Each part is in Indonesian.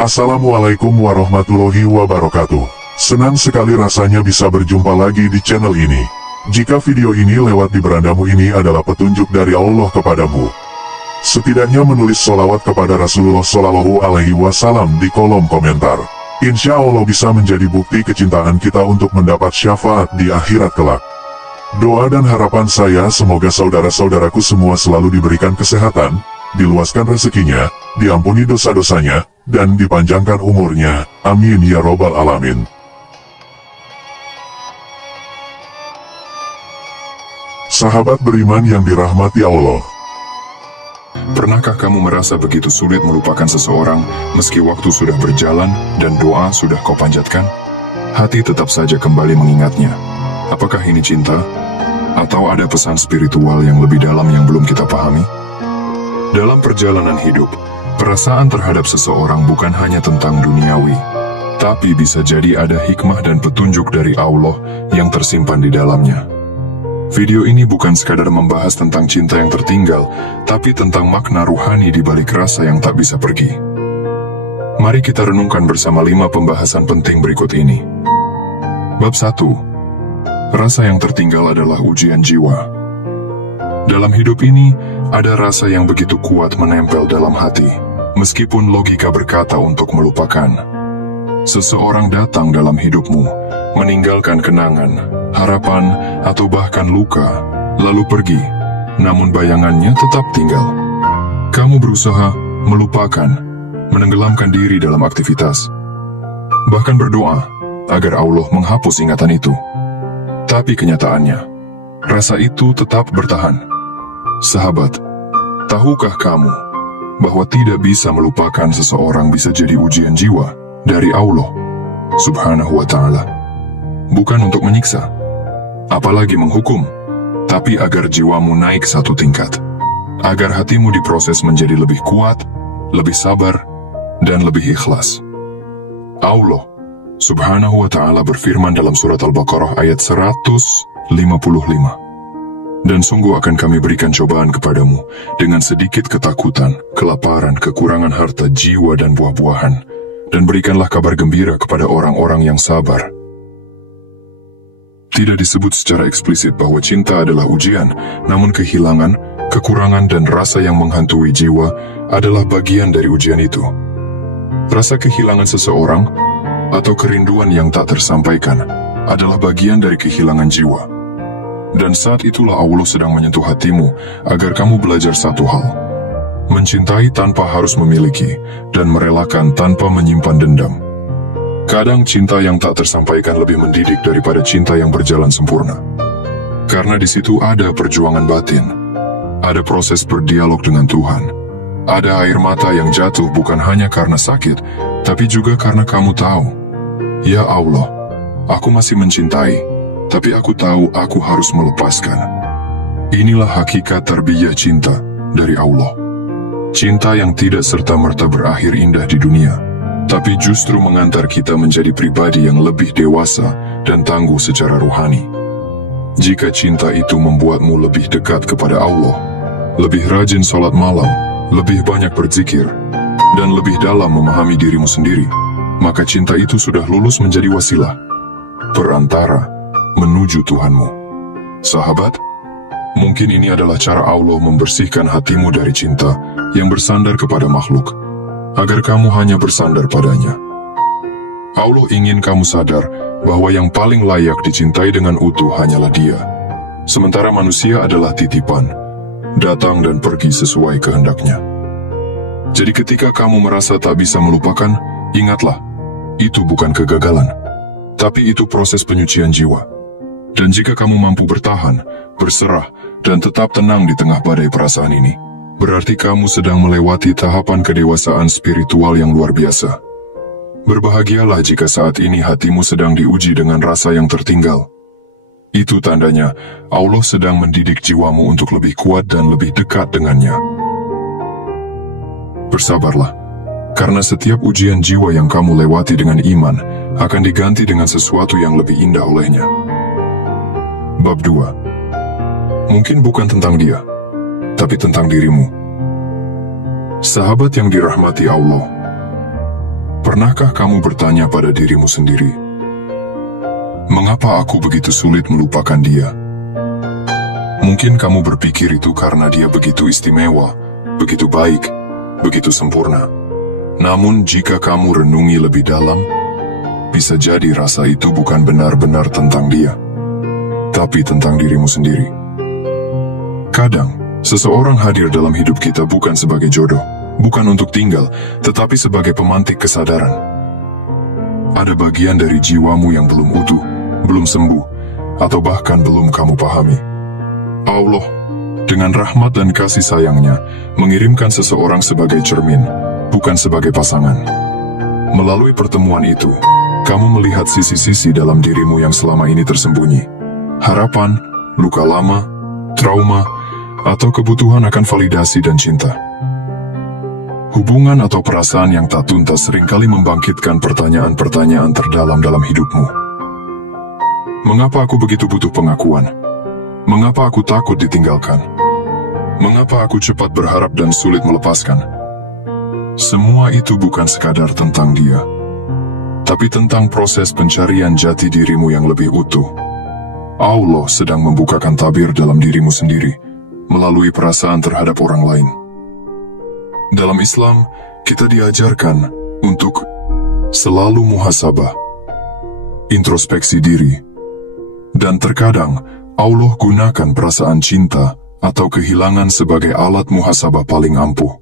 Assalamualaikum warahmatullahi wabarakatuh. Senang sekali rasanya bisa berjumpa lagi di channel ini. Jika video ini lewat di berandamu ini adalah petunjuk dari Allah kepadamu, setidaknya menulis sholawat kepada Rasulullah Shallallahu Alaihi Wasallam di kolom komentar. Insya Allah bisa menjadi bukti kecintaan kita untuk mendapat syafaat di akhirat kelak. Doa dan harapan saya semoga saudara-saudaraku semua selalu diberikan kesehatan, diluaskan rezekinya, diampuni dosa-dosanya, dan dipanjangkan umurnya. Amin ya robbal alamin. Sahabat beriman yang dirahmati Allah, pernahkah kamu merasa begitu sulit melupakan seseorang meski waktu sudah berjalan dan doa sudah kau panjatkan? Hati tetap saja kembali mengingatnya. Apakah ini cinta? Atau ada pesan spiritual yang lebih dalam yang belum kita pahami? Dalam perjalanan hidup, perasaan terhadap seseorang bukan hanya tentang duniawi, tapi bisa jadi ada hikmah dan petunjuk dari Allah yang tersimpan di dalamnya. Video ini bukan sekadar membahas tentang cinta yang tertinggal, tapi tentang makna ruhani di balik rasa yang tak bisa pergi. Mari kita renungkan bersama 5 pembahasan penting berikut ini. Bab 1. Rasa yang tertinggal adalah ujian jiwa. Dalam hidup ini, ada rasa yang begitu kuat menempel dalam hati, meskipun logika berkata untuk melupakan. Seseorang datang dalam hidupmu, meninggalkan kenangan, harapan, atau bahkan luka, lalu pergi, namun bayangannya tetap tinggal. Kamu berusaha melupakan, menenggelamkan diri dalam aktivitas, bahkan berdoa agar Allah menghapus ingatan itu. Tapi kenyataannya, rasa itu tetap bertahan. Sahabat, tahukah kamu bahwa tidak bisa melupakan seseorang bisa jadi ujian jiwa dari Allah Subhanahu wa Ta'ala? Bukan untuk menyiksa, apalagi menghukum, tapi agar jiwamu naik satu tingkat, agar hatimu diproses menjadi lebih kuat, lebih sabar, dan lebih ikhlas. Allah Subhanahu wa Ta'ala berfirman dalam surat Al-Baqarah ayat 155. Dan sungguh akan kami berikan cobaan kepadamu dengan sedikit ketakutan, kelaparan, kekurangan harta, jiwa, dan buah-buahan. Dan berikanlah kabar gembira kepada orang-orang yang sabar. Tidak disebut secara eksplisit bahwa cinta adalah ujian, namun kehilangan, kekurangan, dan rasa yang menghantui jiwa adalah bagian dari ujian itu. Rasa kehilangan seseorang atau kerinduan yang tak tersampaikan adalah bagian dari kehilangan jiwa. Dan saat itulah Allah sedang menyentuh hatimu agar kamu belajar satu hal: mencintai tanpa harus memiliki, dan merelakan tanpa menyimpan dendam. Kadang cinta yang tak tersampaikan lebih mendidik daripada cinta yang berjalan sempurna. Karena di situ ada perjuangan batin, ada proses berdialog dengan Tuhan, ada air mata yang jatuh bukan hanya karena sakit, tapi juga karena kamu tahu, ya Allah, aku masih mencintai, tapi aku tahu aku harus melepaskan. Inilah hakikat tarbiyah cinta dari Allah. Cinta yang tidak serta-merta berakhir indah di dunia, tapi justru mengantar kita menjadi pribadi yang lebih dewasa dan tangguh secara ruhani. Jika cinta itu membuatmu lebih dekat kepada Allah, lebih rajin sholat malam, lebih banyak berzikir, dan lebih dalam memahami dirimu sendiri, maka cinta itu sudah lulus menjadi wasilah, perantara menuju Tuhanmu. Sahabat, mungkin ini adalah cara Allah membersihkan hatimu dari cinta yang bersandar kepada makhluk, agar kamu hanya bersandar padanya. Allah ingin kamu sadar bahwa yang paling layak dicintai dengan utuh hanyalah Dia, sementara manusia adalah titipan, datang dan pergi sesuai kehendaknya. Jadi ketika kamu merasa tak bisa melupakan, ingatlah, itu bukan kegagalan, tapi itu proses penyucian jiwa. Dan jika kamu mampu bertahan, berserah, dan tetap tenang di tengah badai perasaan ini, berarti kamu sedang melewati tahapan kedewasaan spiritual yang luar biasa. Berbahagialah jika saat ini hatimu sedang diuji dengan rasa yang tertinggal. Itu tandanya Allah sedang mendidik jiwamu untuk lebih kuat dan lebih dekat dengannya. Bersabarlah, karena setiap ujian jiwa yang kamu lewati dengan iman akan diganti dengan sesuatu yang lebih indah olehnya. Bab 2. Mungkin bukan tentang dia, tapi tentang dirimu. Sahabat yang dirahmati Allah, Pernahkah kamu bertanya pada dirimu sendiri, mengapa aku begitu sulit melupakan dia? Mungkin kamu berpikir itu karena dia begitu istimewa, begitu baik, begitu sempurna. Namun jika kamu renungi lebih dalam, bisa jadi rasa itu bukan benar-benar tentang dia, tapi tentang dirimu sendiri. Kadang, seseorang hadir dalam hidup kita bukan sebagai jodoh, bukan untuk tinggal, tetapi sebagai pemantik kesadaran. Ada bagian dari jiwamu yang belum utuh, belum sembuh, atau bahkan belum kamu pahami. Allah, dengan rahmat dan kasih sayangnya, mengirimkan seseorang sebagai cermin, bukan sebagai pasangan. Melalui pertemuan itu, kamu melihat sisi-sisi dalam dirimu yang selama ini tersembunyi. Harapan, luka lama, trauma, atau kebutuhan akan validasi dan cinta. Hubungan atau perasaan yang tak tuntas seringkali membangkitkan pertanyaan-pertanyaan terdalam dalam hidupmu. Mengapa aku begitu butuh pengakuan? Mengapa aku takut ditinggalkan? Mengapa aku cepat berharap dan sulit melepaskan? Semua itu bukan sekadar tentang dia, tapi tentang proses pencarian jati dirimu yang lebih utuh. Allah sedang membukakan tabir dalam dirimu sendiri, melalui perasaan terhadap orang lain. Dalam Islam, kita diajarkan untuk selalu muhasabah, introspeksi diri, dan terkadang Allah gunakan perasaan cinta atau kehilangan sebagai alat muhasabah paling ampuh.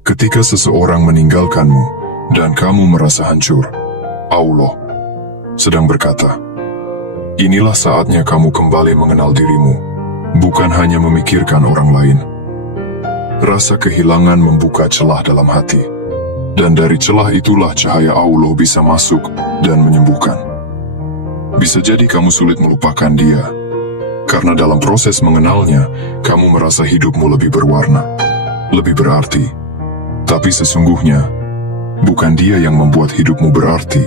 Ketika seseorang meninggalkanmu dan kamu merasa hancur, Allah sedang berkata, inilah saatnya kamu kembali mengenal dirimu, bukan hanya memikirkan orang lain. Rasa kehilangan membuka celah dalam hati, dan dari celah itulah cahaya Allah bisa masuk dan menyembuhkan. Bisa jadi kamu sulit melupakan dia, karena dalam proses mengenalnya, kamu merasa hidupmu lebih berwarna, lebih berarti. Tapi sesungguhnya, bukan dia yang membuat hidupmu berarti,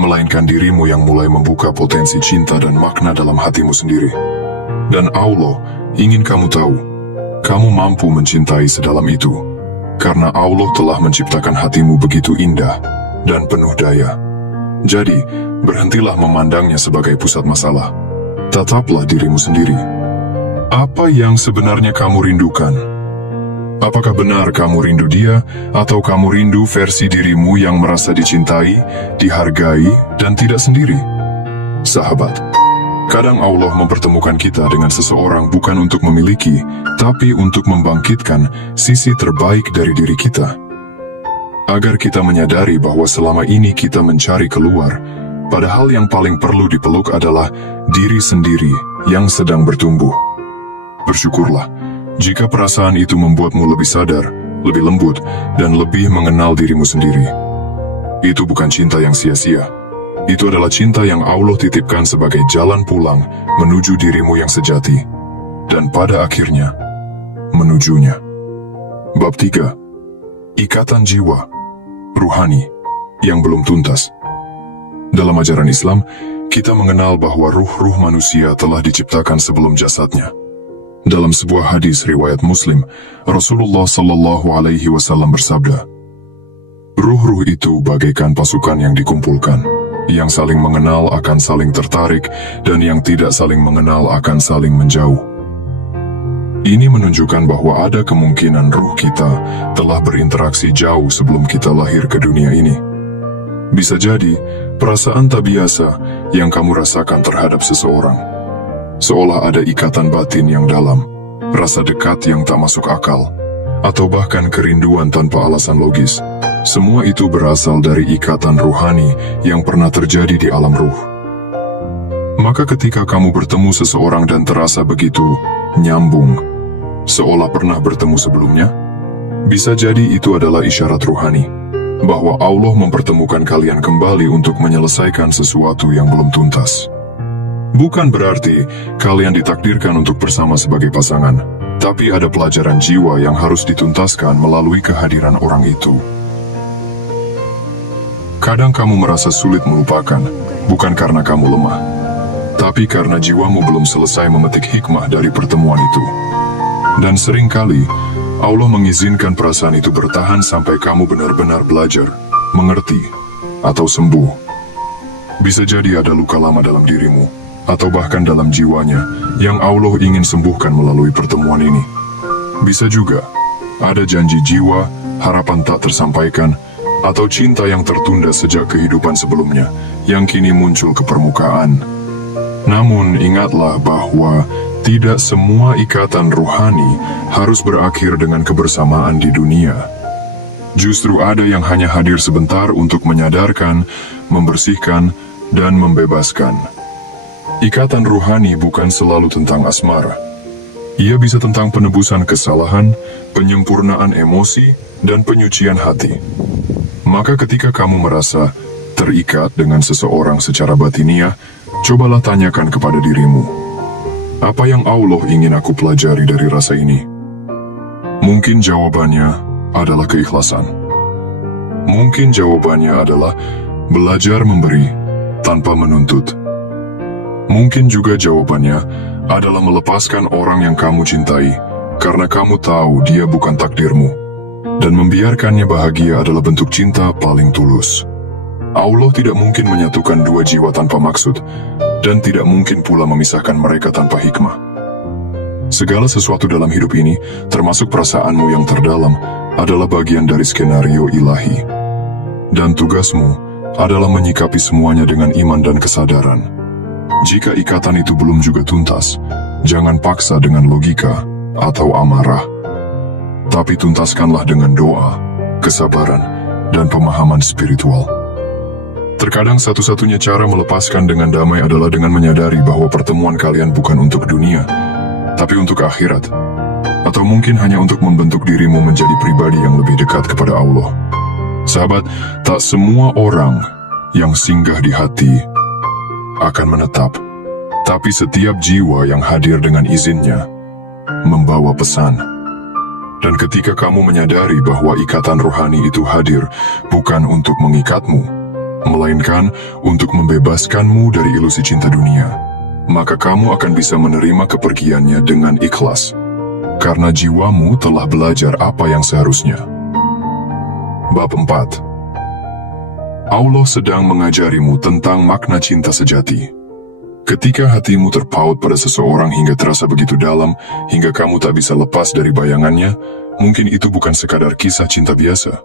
melainkan dirimu yang mulai membuka potensi cinta dan makna dalam hatimu sendiri. Dan Allah ingin kamu tahu, kamu mampu mencintai sedalam itu, karena Allah telah menciptakan hatimu begitu indah dan penuh daya. Jadi, berhentilah memandangnya sebagai pusat masalah. Tataplah dirimu sendiri. Apa yang sebenarnya kamu rindukan? Apakah benar kamu rindu dia, atau kamu rindu versi dirimu yang merasa dicintai, dihargai, dan tidak sendiri? Sahabat, kadang Allah mempertemukan kita dengan seseorang bukan untuk memiliki, tapi untuk membangkitkan sisi terbaik dari diri kita. Agar kita menyadari bahwa selama ini kita mencari keluar, padahal yang paling perlu dipeluk adalah diri sendiri yang sedang bertumbuh. Bersyukurlah jika perasaan itu membuatmu lebih sadar, lebih lembut, dan lebih mengenal dirimu sendiri. Itu bukan cinta yang sia-sia. Itu adalah cinta yang Allah titipkan sebagai jalan pulang menuju dirimu yang sejati, dan pada akhirnya, menujunya. Bab 3. Ikatan jiwa, ruhani, yang belum tuntas. Dalam ajaran Islam, kita mengenal bahwa ruh-ruh manusia telah diciptakan sebelum jasadnya. Dalam sebuah hadis riwayat Muslim, Rasulullah Shallallahu Alaihi Wasallam bersabda, ruh-ruh itu bagaikan pasukan yang dikumpulkan, yang saling mengenal akan saling tertarik, dan yang tidak saling mengenal akan saling menjauh. Ini menunjukkan bahwa ada kemungkinan ruh kita telah berinteraksi jauh sebelum kita lahir ke dunia ini. Bisa jadi, perasaan tak biasa yang kamu rasakan terhadap seseorang, seolah ada ikatan batin yang dalam, rasa dekat yang tak masuk akal, atau bahkan kerinduan tanpa alasan logis. Semua itu berasal dari ikatan ruhani yang pernah terjadi di alam ruh. Maka ketika kamu bertemu seseorang dan terasa begitu nyambung, seolah pernah bertemu sebelumnya, bisa jadi itu adalah isyarat ruhani, bahwa Allah mempertemukan kalian kembali untuk menyelesaikan sesuatu yang belum tuntas. Bukan berarti kalian ditakdirkan untuk bersama sebagai pasangan, tapi ada pelajaran jiwa yang harus dituntaskan melalui kehadiran orang itu. Kadang kamu merasa sulit melupakan, bukan karena kamu lemah, tapi karena jiwamu belum selesai memetik hikmah dari pertemuan itu. Dan seringkali, Allah mengizinkan perasaan itu bertahan sampai kamu benar-benar belajar, mengerti, atau sembuh. Bisa jadi ada luka lama dalam dirimu, atau bahkan dalam jiwanya, yang Allah ingin sembuhkan melalui pertemuan ini. Bisa juga ada janji jiwa, harapan tak tersampaikan, atau cinta yang tertunda sejak kehidupan sebelumnya, yang kini muncul ke permukaan. Namun ingatlah bahwa tidak semua ikatan rohani harus berakhir dengan kebersamaan di dunia. Justru ada yang hanya hadir sebentar untuk menyadarkan, membersihkan, dan membebaskan. Ikatan rohani bukan selalu tentang asmara. Ia bisa tentang penebusan kesalahan, penyempurnaan emosi, dan penyucian hati. Maka ketika kamu merasa terikat dengan seseorang secara batiniah, cobalah tanyakan kepada dirimu, apa yang Allah ingin aku pelajari dari rasa ini? Mungkin jawabannya adalah keikhlasan. Mungkin jawabannya adalah belajar memberi tanpa menuntut. Mungkin juga jawabannya adalah melepaskan orang yang kamu cintai karena kamu tahu dia bukan takdirmu, dan membiarkannya bahagia adalah bentuk cinta paling tulus. Allah tidak mungkin menyatukan dua jiwa tanpa maksud, dan tidak mungkin pula memisahkan mereka tanpa hikmah. Segala sesuatu dalam hidup ini, termasuk perasaanmu yang terdalam, adalah bagian dari skenario ilahi. Dan tugasmu adalah menyikapi semuanya dengan iman dan kesadaran. Jika ikatan itu belum juga tuntas, jangan paksa dengan logika atau amarah. Tapi tuntaskanlah dengan doa, kesabaran, dan pemahaman spiritual. Terkadang satu-satunya cara melepaskan dengan damai adalah dengan menyadari bahwa pertemuan kalian bukan untuk dunia, tapi untuk akhirat. Atau mungkin hanya untuk membentuk dirimu menjadi pribadi yang lebih dekat kepada Allah. Sahabat, tak semua orang yang singgah di hati akan menetap, tapi setiap jiwa yang hadir dengan izinnya membawa pesan. Dan ketika kamu menyadari bahwa ikatan rohani itu hadir bukan untuk mengikatmu, melainkan untuk membebaskanmu dari ilusi cinta dunia, maka kamu akan bisa menerima kepergiannya dengan ikhlas, karena jiwamu telah belajar apa yang seharusnya. Bab 4. Allah sedang mengajarimu tentang makna cinta sejati. Ketika hatimu terpaut pada seseorang hingga terasa begitu dalam, hingga kamu tak bisa lepas dari bayangannya, mungkin itu bukan sekadar kisah cinta biasa.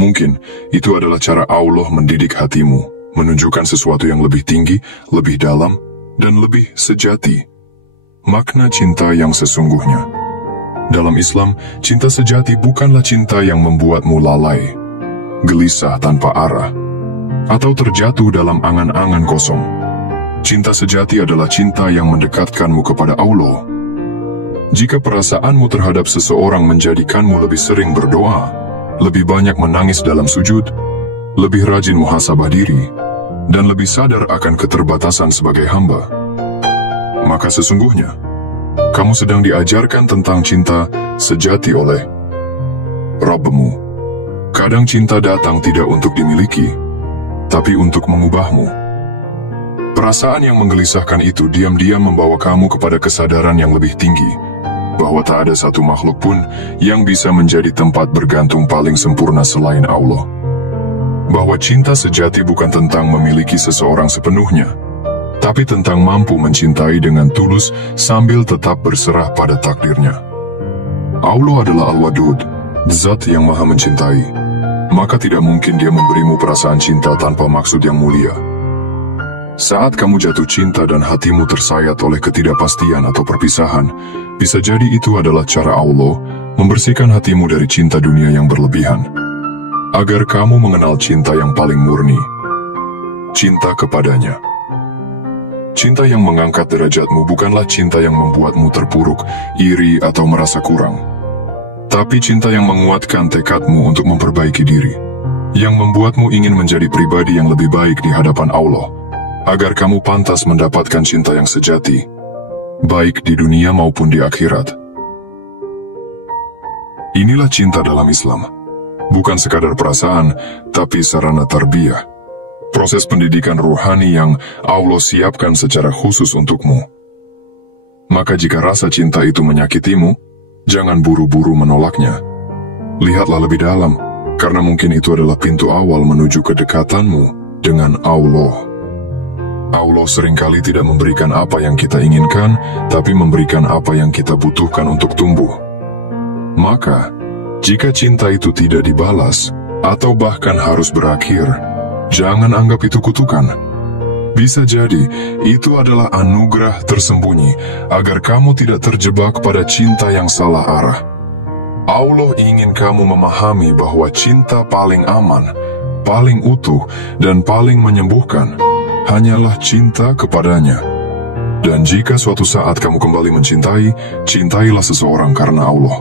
Mungkin itu adalah cara Allah mendidik hatimu, menunjukkan sesuatu yang lebih tinggi, lebih dalam, dan lebih sejati. Makna cinta yang sesungguhnya. Dalam Islam, cinta sejati bukanlah cinta yang membuatmu lalai, gelisah tanpa arah, atau terjatuh dalam angan-angan kosong. Cinta sejati adalah cinta yang mendekatkanmu kepada Allah. Jika perasaanmu terhadap seseorang menjadikanmu lebih sering berdoa, lebih banyak menangis dalam sujud, lebih rajin muhasabah diri, dan lebih sadar akan keterbatasan sebagai hamba, maka sesungguhnya kamu sedang diajarkan tentang cinta sejati oleh Rabbmu. Kadang cinta datang tidak untuk dimiliki, tapi untuk mengubahmu. Perasaan yang menggelisahkan itu diam-diam membawa kamu kepada kesadaran yang lebih tinggi, bahwa tak ada satu makhluk pun yang bisa menjadi tempat bergantung paling sempurna selain Allah. Bahwa cinta sejati bukan tentang memiliki seseorang sepenuhnya, tapi tentang mampu mencintai dengan tulus sambil tetap berserah pada takdirnya. Allah adalah Al-Wadud, Zat yang maha mencintai, maka tidak mungkin dia memberimu perasaan cinta tanpa maksud yang mulia. Saat kamu jatuh cinta dan hatimu tersayat oleh ketidakpastian atau perpisahan, bisa jadi itu adalah cara Allah membersihkan hatimu dari cinta dunia yang berlebihan, agar kamu mengenal cinta yang paling murni, cinta kepadanya. Cinta yang mengangkat derajatmu bukanlah cinta yang membuatmu terpuruk, iri, atau merasa kurang, tapi cinta yang menguatkan tekadmu untuk memperbaiki diri, yang membuatmu ingin menjadi pribadi yang lebih baik di hadapan Allah, agar kamu pantas mendapatkan cinta yang sejati, baik di dunia maupun di akhirat. Inilah cinta dalam Islam, bukan sekadar perasaan, tapi sarana tarbiyah, proses pendidikan rohani yang Allah siapkan secara khusus untukmu. Maka jika rasa cinta itu menyakitimu, jangan buru-buru menolaknya. Lihatlah lebih dalam, karena mungkin itu adalah pintu awal menuju kedekatanmu dengan Allah. Allah seringkali tidak memberikan apa yang kita inginkan, tapi memberikan apa yang kita butuhkan untuk tumbuh. Maka, jika cinta itu tidak dibalas, atau bahkan harus berakhir, jangan anggap itu kutukan. Bisa jadi, itu adalah anugerah tersembunyi, agar kamu tidak terjebak pada cinta yang salah arah. Allah ingin kamu memahami bahwa cinta paling aman, paling utuh, dan paling menyembuhkan hanyalah cinta kepadanya. Dan jika suatu saat kamu kembali mencintai, cintailah seseorang karena Allah.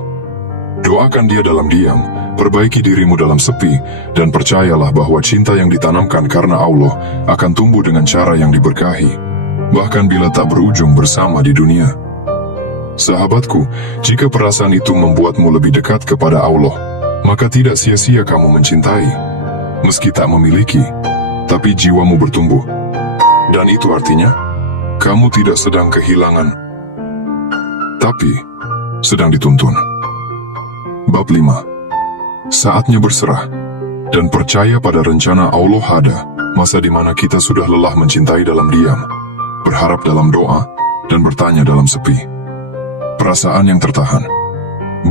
Doakan dia dalam diam, perbaiki dirimu dalam sepi, dan percayalah bahwa cinta yang ditanamkan karena Allah akan tumbuh dengan cara yang diberkahi, bahkan bila tak berujung bersama di dunia. Sahabatku, jika perasaan itu membuatmu lebih dekat kepada Allah, maka tidak sia-sia kamu mencintai. Meski tak memiliki, tapi jiwamu bertumbuh. Dan itu artinya, kamu tidak sedang kehilangan, tapi sedang dituntun. Bab 5. Saatnya berserah dan percaya pada rencana Allah. Ada masa di mana kita sudah lelah mencintai dalam diam, berharap dalam doa, dan bertanya dalam sepi. Perasaan yang tertahan,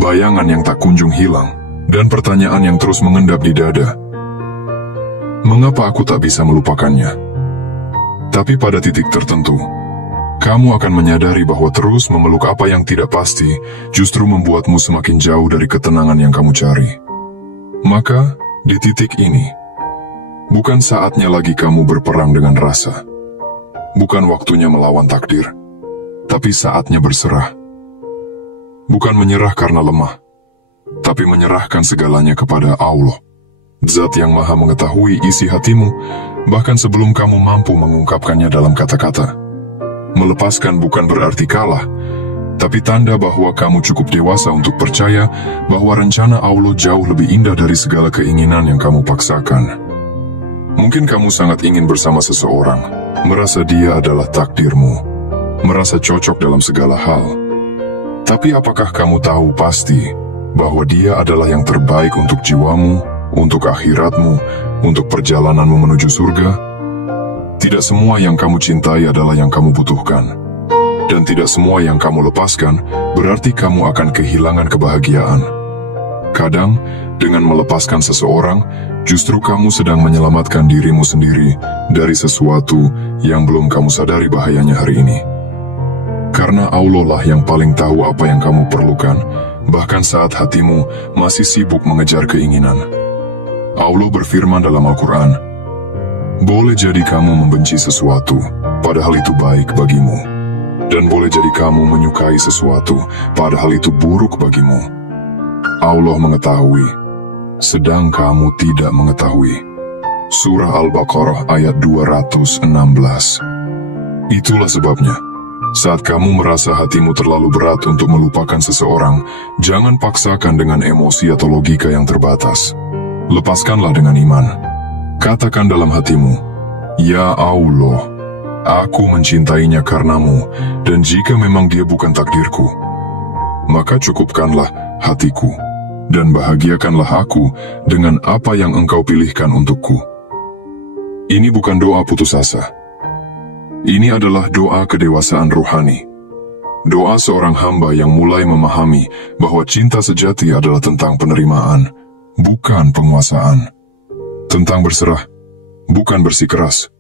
bayangan yang tak kunjung hilang, dan pertanyaan yang terus mengendap di dada. Mengapa aku tak bisa melupakannya? Tapi pada titik tertentu, kamu akan menyadari bahwa terus memeluk apa yang tidak pasti justru membuatmu semakin jauh dari ketenangan yang kamu cari. Maka, di titik ini, bukan saatnya lagi kamu berperang dengan rasa. Bukan waktunya melawan takdir, tapi saatnya berserah. Bukan menyerah karena lemah, tapi menyerahkan segalanya kepada Allah, Zat yang Maha mengetahui isi hatimu, bahkan sebelum kamu mampu mengungkapkannya dalam kata-kata. Melepaskan bukan berarti kalah, tapi tanda bahwa kamu cukup dewasa untuk percaya bahwa rencana Allah jauh lebih indah dari segala keinginan yang kamu paksakan. Mungkin kamu sangat ingin bersama seseorang, merasa dia adalah takdirmu, merasa cocok dalam segala hal. Tapi apakah kamu tahu pasti bahwa dia adalah yang terbaik untuk jiwamu, untuk akhiratmu, untuk perjalananmu menuju surga? Tidak semua yang kamu cintai adalah yang kamu butuhkan. Dan tidak semua yang kamu lepaskan berarti kamu akan kehilangan kebahagiaan. Kadang, dengan melepaskan seseorang, justru kamu sedang menyelamatkan dirimu sendiri dari sesuatu yang belum kamu sadari bahayanya hari ini. Karena Allah lah yang paling tahu apa yang kamu perlukan, bahkan saat hatimu masih sibuk mengejar keinginan. Allah berfirman dalam Al-Quran, boleh jadi kamu membenci sesuatu, padahal itu baik bagimu. Dan boleh jadi kamu menyukai sesuatu, padahal itu buruk bagimu. Allah mengetahui, sedang kamu tidak mengetahui. Surah Al-Baqarah ayat 216. Itulah sebabnya, saat kamu merasa hatimu terlalu berat untuk melupakan seseorang, jangan paksakan dengan emosi atau logika yang terbatas. Lepaskanlah dengan iman. Katakan dalam hatimu, ya Allah, aku mencintainya karenamu, dan jika memang dia bukan takdirku, maka cukupkanlah hatiku, dan bahagiakanlah aku dengan apa yang engkau pilihkan untukku. Ini bukan doa putus asa. Ini adalah doa kedewasaan rohani. Doa seorang hamba yang mulai memahami bahwa cinta sejati adalah tentang penerimaan, bukan penguasaan. Tentang berserah, bukan bersikeras.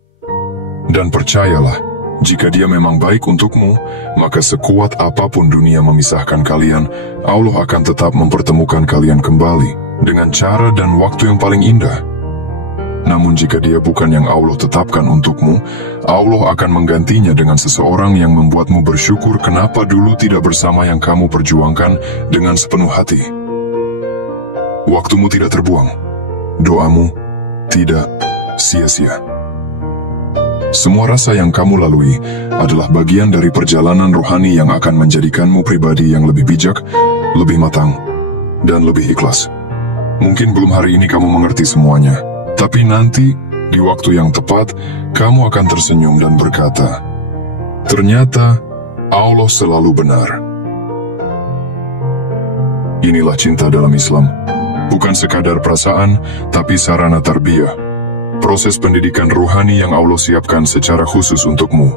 Dan percayalah, jika dia memang baik untukmu, maka sekuat apapun dunia memisahkan kalian, Allah akan tetap mempertemukan kalian kembali dengan cara dan waktu yang paling indah. Namun jika dia bukan yang Allah tetapkan untukmu, Allah akan menggantinya dengan seseorang yang membuatmu bersyukur kenapa dulu tidak bersama yang kamu perjuangkan dengan sepenuh hati. Waktumu tidak terbuang, doamu tidak sia-sia. Semua rasa yang kamu lalui adalah bagian dari perjalanan rohani yang akan menjadikanmu pribadi yang lebih bijak, lebih matang, dan lebih ikhlas. Mungkin belum hari ini kamu mengerti semuanya, tapi nanti, di waktu yang tepat, kamu akan tersenyum dan berkata, ternyata Allah selalu benar. Inilah cinta dalam Islam, Bukan sekadar perasaan, tapi sarana tarbiyah. Proses pendidikan rohani yang Allah siapkan secara khusus untukmu.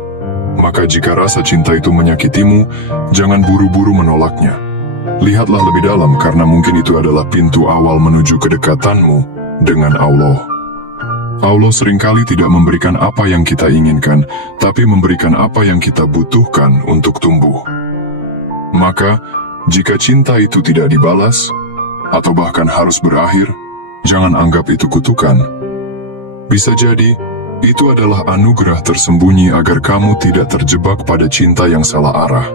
Maka jika rasa cinta itu menyakitimu, jangan buru-buru menolaknya. Lihatlah lebih dalam karena mungkin itu adalah pintu awal menuju kedekatanmu dengan Allah. Allah seringkali tidak memberikan apa yang kita inginkan, tapi memberikan apa yang kita butuhkan untuk tumbuh. Maka, jika cinta itu tidak dibalas, atau bahkan harus berakhir, jangan anggap itu kutukan. Bisa jadi, itu adalah anugerah tersembunyi agar kamu tidak terjebak pada cinta yang salah arah.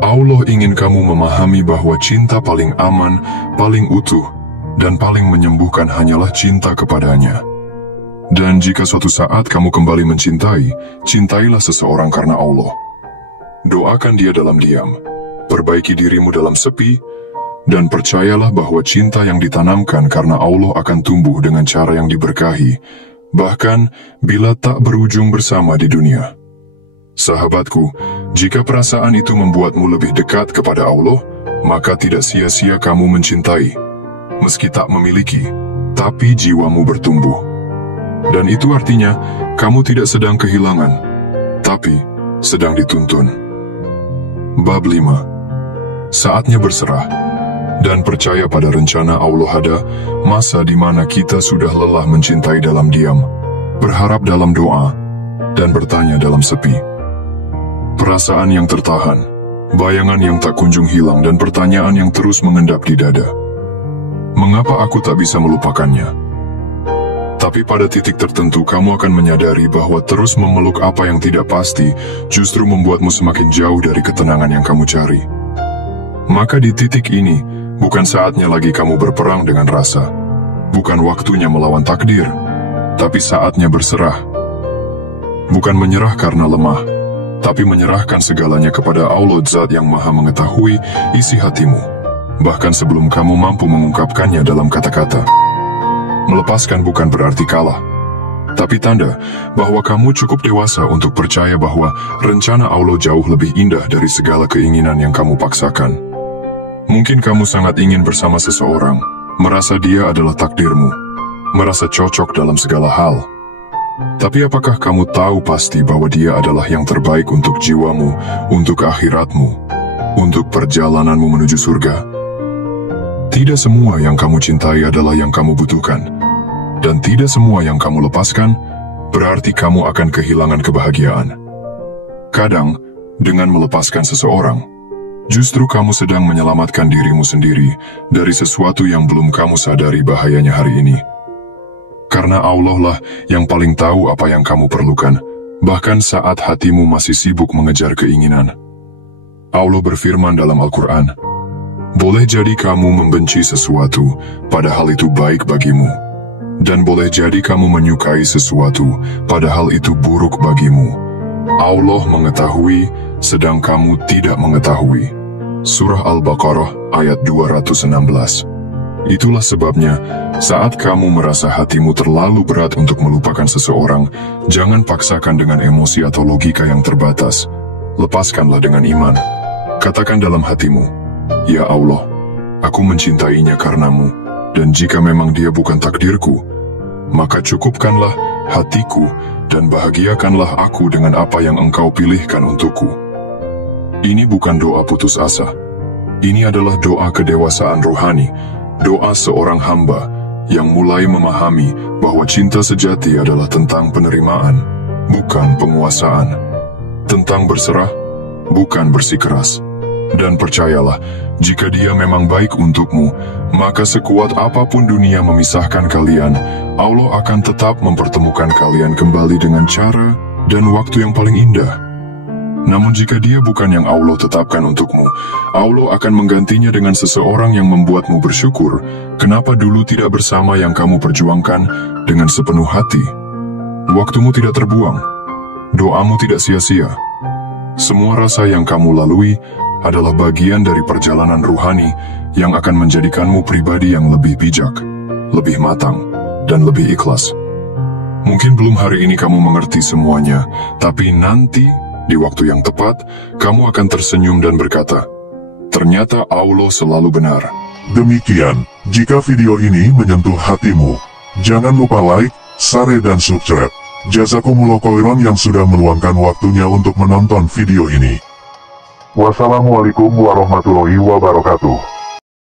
Allah ingin kamu memahami bahwa cinta paling aman, paling utuh, dan paling menyembuhkan hanyalah cinta kepadanya. Dan jika suatu saat kamu kembali mencintai, cintailah seseorang karena Allah. Doakan dia dalam diam, perbaiki dirimu dalam sepi, dan percayalah bahwa cinta yang ditanamkan karena Allah akan tumbuh dengan cara yang diberkahi, bahkan bila tak berujung bersama di dunia. Sahabatku, jika perasaan itu membuatmu lebih dekat kepada Allah, maka tidak sia-sia kamu mencintai. Meski tak memiliki, tapi jiwamu bertumbuh. Dan itu artinya, kamu tidak sedang kehilangan, tapi sedang dituntun. Bab 5. Saatnya berserah, dan percaya pada rencana Allah. Ada masa di mana kita sudah lelah mencintai dalam diam, berharap dalam doa, dan bertanya dalam sepi. Perasaan yang tertahan, bayangan yang tak kunjung hilang, dan pertanyaan yang terus mengendap di dada. Mengapa aku tak bisa melupakannya? Tapi pada titik tertentu kamu akan menyadari bahwa terus memeluk apa yang tidak pasti justru membuatmu semakin jauh dari ketenangan yang kamu cari. Maka di titik ini, bukan saatnya lagi kamu berperang dengan rasa. Bukan waktunya melawan takdir, tapi saatnya berserah. Bukan menyerah karena lemah, tapi menyerahkan segalanya kepada Allah, Zat yang Maha mengetahui isi hatimu, bahkan sebelum kamu mampu mengungkapkannya dalam kata-kata. Melepaskan bukan berarti kalah, tapi tanda bahwa kamu cukup dewasa untuk percaya bahwa rencana Allah jauh lebih indah dari segala keinginan yang kamu paksakan. Mungkin kamu sangat ingin bersama seseorang, merasa dia adalah takdirmu, merasa cocok dalam segala hal. Tapi apakah kamu tahu pasti bahwa dia adalah yang terbaik untuk jiwamu, untuk akhiratmu, untuk perjalananmu menuju surga? Tidak semua yang kamu cintai adalah yang kamu butuhkan, dan tidak semua yang kamu lepaskan berarti kamu akan kehilangan kebahagiaan. Kadang, dengan melepaskan seseorang, justru kamu sedang menyelamatkan dirimu sendiri dari sesuatu yang belum kamu sadari bahayanya hari ini. Karena Allah lah yang paling tahu apa yang kamu perlukan, bahkan saat hatimu masih sibuk mengejar keinginan. Allah berfirman dalam Al-Quran, boleh jadi kamu membenci sesuatu, padahal itu baik bagimu. Dan boleh jadi kamu menyukai sesuatu, padahal itu buruk bagimu. Allah mengetahui, sedang kamu tidak mengetahui. Surah Al-Baqarah ayat 216. Itulah sebabnya, saat kamu merasa hatimu terlalu berat untuk melupakan seseorang, jangan paksakan dengan emosi atau logika yang terbatas. Lepaskanlah dengan iman. Katakan dalam hatimu, ya Allah, aku mencintainya karenamu, dan jika memang dia bukan takdirku, maka cukupkanlah hatiku dan bahagiakanlah aku dengan apa yang Engkau pilihkan untukku. Ini bukan doa putus asa. Ini adalah doa kedewasaan rohani, doa seorang hamba yang mulai memahami bahwa cinta sejati adalah tentang penerimaan, bukan penguasaan. Tentang berserah, bukan bersikeras. Dan percayalah, jika dia memang baik untukmu, maka sekuat apapun dunia memisahkan kalian, Allah akan tetap mempertemukan kalian kembali dengan cara dan waktu yang paling indah. Namun jika dia bukan yang Allah tetapkan untukmu, Allah akan menggantinya dengan seseorang yang membuatmu bersyukur, kenapa dulu tidak bersama yang kamu perjuangkan dengan sepenuh hati. Waktumu tidak terbuang, doamu tidak sia-sia. Semua rasa yang kamu lalui adalah bagian dari perjalanan ruhani yang akan menjadikanmu pribadi yang lebih bijak, lebih matang, dan lebih ikhlas. Mungkin belum hari ini kamu mengerti semuanya, tapi nanti, di waktu yang tepat, kamu akan tersenyum dan berkata, ternyata Allah selalu benar. Demikian, jika video ini menyentuh hatimu, jangan lupa like, share dan subscribe. Jazakumullah khairan yang sudah meluangkan waktunya untuk menonton video ini. Wassalamualaikum warahmatullahi wabarakatuh.